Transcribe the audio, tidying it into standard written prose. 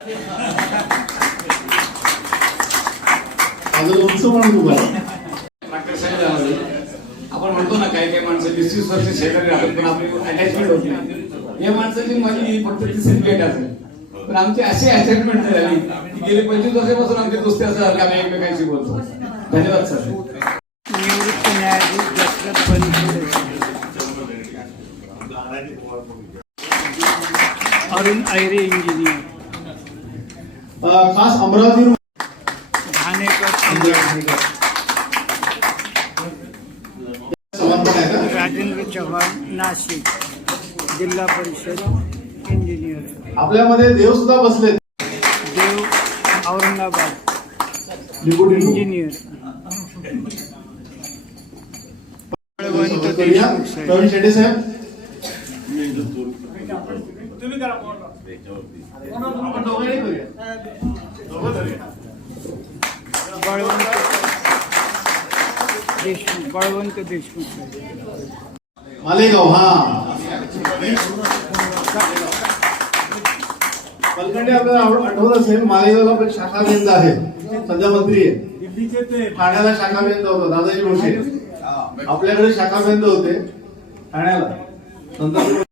आपण म्हणतो ना काही काही माणसं 20-20 वर्ष शेजारी राहतात पण आपली अटॅचमेंट होत नाही. या माणसाची माझी फक्त तिसरी भेट असेल पण आमची अशी अटॅचमेंट झाली की गेले 25 वर्षापासून आमची दोस्ती असं झाली आम्ही एकमेकांशी बोलतो. धन्यवाद सर. निवृत्त न्यायाधीश दशरथ बनसोडे, अरुण आयरे इंजिनियर, खास अमरावती राजेंद्र चव्हाण नाशिक, जिल्हा परिषद इंजिनियर. आपल्यामध्ये देव सुद्धा बसले. देव औरंगाबाद इंजिनियर. प्रवीण शेट्टे साहेब बळवंत देशमुख मालेगाव. पलखंडे आपल्याला आठवत असेल मालेगावला पण शाखा केंद्र आहे, सध्या मंत्री आहे. ठाण्याला शाखा केंद्र होतं दादाजी भोसले, आपल्याकडे शाखा केंद्र होते ठाण्याला. नंतर